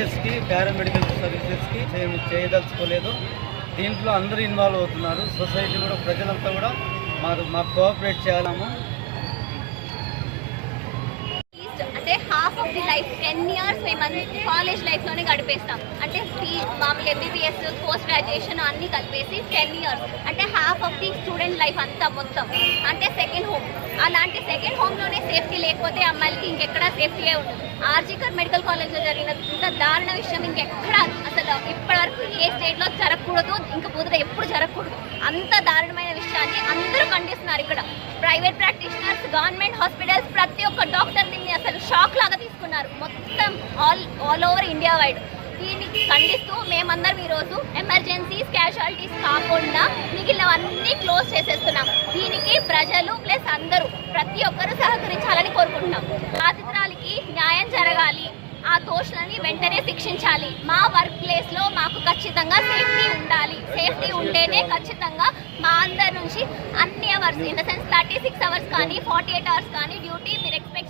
నర్సెస్కి paramedical సర్వీసెస్కి చేయదలుచుకోలేదు. దీంట్లో అందరూ involve అవుతున్నారు. సొసైటీ కూడా, ప్రజలంతా కూడా మాకు కోఆపరేట్ చేయాలము. అంటే half of the life 10 years మేము కాలేజ్ లైఫ్లోనే గడిపేస్తాం. అంటే మామూలు ఎంబీబీఎస్ పోస్ట్ గ్రాడ్యుయేషన్ అన్నీ కలిపేసి 10 ఇయర్స్ అంటే half of the student life అంతా మొత్తం. అంటే సెకండ్ హోమ్. అలాంటి సెకండ్ హోమ్లోనే సేఫ్టీ లేకపోతే అమ్మాయిలకి ఇంకెక్కడ సేఫ్టీయే ఉండదు. ఆర్జికర్ మెడికల్ కాలేజ్లో జరిగిన ఇంత దారుణ విషయం ఇంకెక్కడ అసలు ఇప్పటివరకు ఏ స్టేట్లో జరగకూడదు, ఇంకా ముందు ఎప్పుడు జరగకూడదు. అంత దారుణమైన విషయాన్ని అందరూ ఖండిస్తున్నారు. ఇక్కడ ప్రైవేట్ ప్రాక్టీషనర్స్, గవర్నమెంట్ హాస్పిటల్స్, ప్రతి ఒక్క డాక్టర్ దీన్ని అసలు షాక్ లాగా తీసుకున్నారు. మొత్తం ఆల్ ఓవర్ ఇండియా వైడ్ దీన్ని ఖండిస్తూ మేమందరం ఈరోజు ఎమర్జెన్సీస్, క్యాజువాలిటీస్ కాకుండా మిగిలినవన్నీ క్లోజ్ చేసేస్తున్నాం. దీనికి ప్రజలు ప్లస్ అందరూ ప్రతి ఒక్కరూ సహకరించాలని కోరుకుంటున్నాం. బాధితురాలికి న్యాయం జరగాలి, ఆ దోషులని వెంటనే శిక్షించాలి. మా వర్క్ ప్లేస్లో మాకు ఖచ్చితంగా సేఫ్టీ ఉండాలి. సేఫ్టీ ఉంటేనే ఖచ్చితంగా మా అందరి నుంచి అన్ని hours, in the sense 36 hours కానీ 48 అవర్స్ కానీ డ్యూటీ మీరు ఎక్స్పెక్ట్